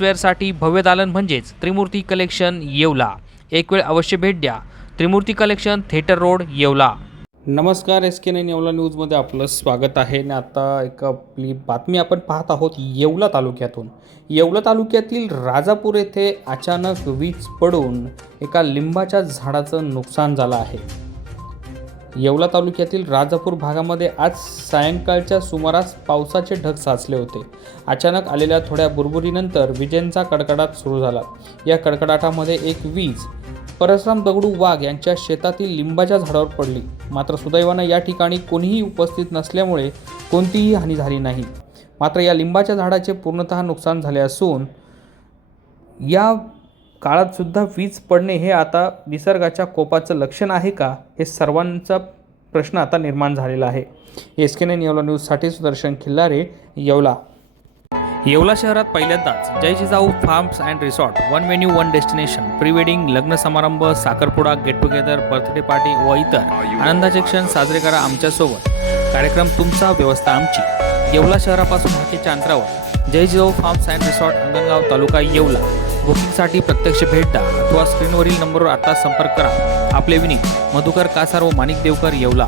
मेन्सवेअरसाठी भव्य दालन म्हणजेच त्रिमूर्ती कलेक्शन येवला. एक वेळ अवश्य भेट द्या. Trimurti collection Theatre Road Yeola. नमस्कार एस के नाईन येवला न्यूजमध्ये आपलं स्वागत आहे. आणि आता एक आपली बातमी आपण पाहत आहोत येवला तालुक्यातून. येवला तालुक्यातील राजापूर येथे अचानक वीज पडून एका लिंबाच्या झाडाचं नुकसान झालं आहे. येवला तालुक्यातील राजापूर भागामध्ये आज सायंकाळच्या सुमारास पावसाचे ढग साचले होते. अचानक आलेल्या थोड्या बुरबुरीनंतर विजेंचा कडकडाट सुरू झाला. या कडकडाटामध्ये एक वीज परसराम दगडू वाघ यांच्या शेतातील लिंबाच्या झाडावर पडली. मात्र सुदैवानं या ठिकाणी कोणीही उपस्थित नसल्यामुळे कोणतीही हानी झाली नाही. मात्र या लिंबाच्या झाडाचे पूर्णतः नुकसान झाले असून या काळातसुद्धा वीज पडणे हे आता निसर्गाच्या कोपाचं लक्षण आहे का हे सर्वांचा प्रश्न आता निर्माण झालेला आहे. एस के नाईन येवला न्यूजसाठी सुदर्शन खिल्लारे येवला. येवला शहरात पहिल्यांदाच Jay Jijau farms and resort one menu one destination pre wedding लग्न समारंभ साखरपुडा गेट टुगेदर बर्थडे पार्टी व इतर. आनंदाचे क्षण साजरे करा आमच्यासोबत. कार्यक्रम तुमचा व्यवस्था आमची. येवला शहरापासून हाकेच्या अंतरावर Jay Jijau farms and resort Angangaon taluka Yeola. बुकिंगसाठी प्रत्यक्ष भेट द्या अथवा स्क्रीनवरील नंबरवर आता संपर्क करा. आपले विनीत मधुकर कासार व माणिक देवकर येवला.